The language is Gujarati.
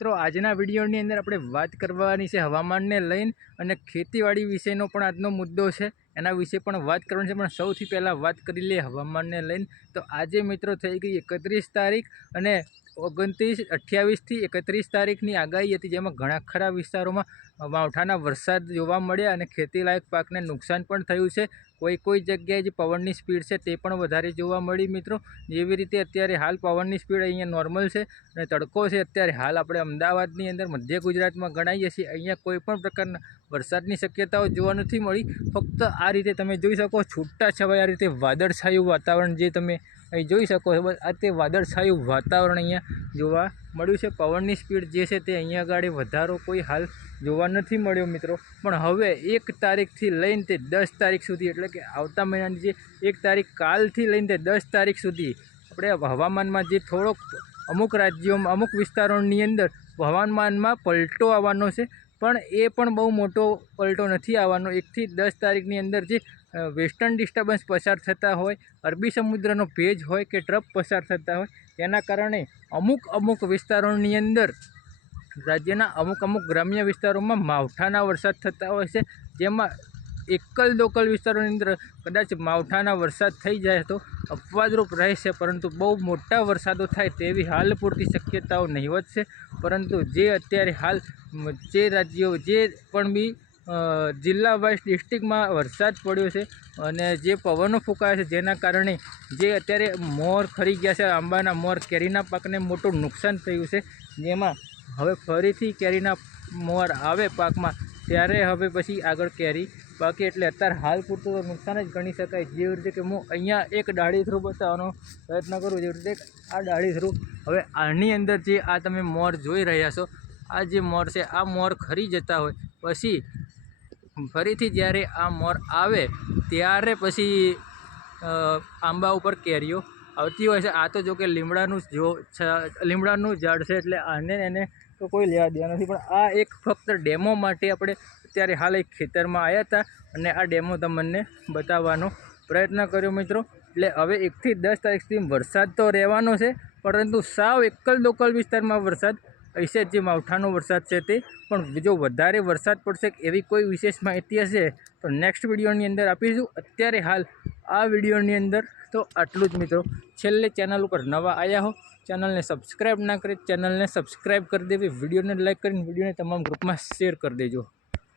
મિત્રો આજના વિડીયોની અંદર આપણે વાત કરવાની છે હવામાનને લઈને અને ખેતીવાડી વિશેનો પણ આજનો મુદ્દો છે, એના વિશે પણ વાત કરવાની છે। પણ સૌથી પહેલાં વાત કરી લઈએ હવામાનને લઈને। તો આજે મિત્રો થઈ ગઈ 31 તારીખ અને 28 થી 31 તારીખની આગાહી હતી, જેમાં ઘણા ખરા વિસ્તારોમાં માવઠાના વરસાદ જોવા મળ્યા અને ખેતીલાયક પાકને નુકસાન પણ થયું છે। કોઈ જગ્યાએ જે પવનની સ્પીડ છે તે પણ વધારે જોવા મળી મિત્રો। જેવી રીતે અત્યારે હાલ પવનની સ્પીડ અહીંયા નોર્મલ છે અને તડકો છે અત્યારે હાલ આપણે અમદાવાદની અંદર મધ્ય ગુજરાતમાં ગણાઈએ છીએ, અહીંયા કોઈ પણ પ્રકારના વરસાદની શક્યતાઓ જોવા નથી મળી। ફક્ત આ રીતે તમે જોઈ શકો છૂટાછવાયા રીતે વાદળછાયું વાતાવરણ જે તમે અહીં જોઈ શકો છો, આ તે વાદળછાયું વાતાવરણ અહીંયા જોવા મળ્યું છે। પવનની સ્પીડ જે છે તે અહીંયા આગળ વધારો કોઈ હાલ જોવા નથી મળ્યો મિત્રો। પણ હવે 1 તારીખથી લઈને તે 10 તારીખ સુધી, એટલે કે આવતા મહિનાની જે 1 તારીખ કાલથી લઈને તે 10 તારીખ સુધી આપણે હવામાનમાં જે થોડોક અમુક રાજ્યોમાં અમુક વિસ્તારોની અંદર હવામાનમાં પલટો આવવાનો છે, પણ એ પણ બહુ મોટો પલટો નથી આવવાનો। 1 થી 10 તારીખની અંદર જે વેસ્ટર્ન ડિસ્ટર્બન્સ પસાર થતા હોય, અરબી સમુદ્રનો ભેજ હોય કે ટ્રફ પસાર થતા હોય, તેના કારણે અમુક વિસ્તારોની અંદર રાજ્યના અમુક ગ્રામ્ય વિસ્તારોમાં માવઠાના વરસાદ થતા હોય છે, જેમાં એકલ દોકલ વિસ્તારોની અંદર કદાચ માવઠાના વરસાદ થઈ જાય તો અપવાદરૂપ રહેશે, પરંતુ બહુ મોટા વરસાદો થાય તેવી હાલ પૂરતી શક્યતાઓ નહીવત છે। પરંતુ જે અત્યારે હાલ જે રાજ્યો જે પણ બી જિલ્લા વાઇઝ ડિસ્ટ્રિક્ટમાં વરસાદ પડ્યો છે અને જે પવનો ફૂંકાયા છે, જેના કારણે જે અત્યારે મોર ખરી ગયા છે, આંબાના મોર કેરીના પાકને મોટું નુકસાન થયું છે, જેમાં હવે ફરીથી કેરીના મોર આવે પાકમાં ત્યારે હવે પછી આગળ કેરી બાકી, એટલે અત્યારે હાલ પૂરતું તો નુકસાન જ ગણી શકાય। જેવી રીતે કે હું અહીંયા એક ડાળી થ્રુ બતાવવાનો પ્રયત્ન કરું, જેવી રીતે આ ડાળી થ્રુ હવે આની અંદર જે આ તમે મોર જોઈ રહ્યા છો, આ જે મોર છે આ મોર ખરી જતા હોય પછી ફરીથી જ્યારે આ મોર આવે ત્યારે પછી આંબા ઉપર કેરીઓ આવતી હોય છે। આ તો જો કે લીમડાનું ઝાડ છે, એટલે એને તો કોઈ લેવા દેવા નથી, પણ આ એક ફક્ત ડેમો માટે આપણે અત્યારે હાલ એક ખેતરમાં આવ્યા હતા અને આ ડેમો તમને બતાવવાનો પ્રયત્ન કર્યો મિત્રો। એટલે હવે 1 થી 10 તારીખ સુધી વરસાદ તો રહેવાનો છે, પરંતુ સાવ એકલ દોકલ વિસ્તારમાં વરસાદ હશે, જે માવઠાનો વરસાદ છે તે। પણ જો વધારે વરસાદ પડશે એવી કોઈ વિશેષ માહિતી હશે તો નેક્સ્ટ વિડીયોની અંદર આપીશું। અત્યારે હાલ આ વિડીયોની અંદર તો આટલું જ મિત્રો। છેલ્લે ચેનલ ઉપર નવા આવ્યા હો, ચેનલને સબસ્ક્રાઈબ ના કરી ચેનલને સબસ્ક્રાઈબ કરી દેવી, વિડીયોને લાઈક કરીને વિડીયોને તમામ ગ્રુપમાં શેર કરી દેજો।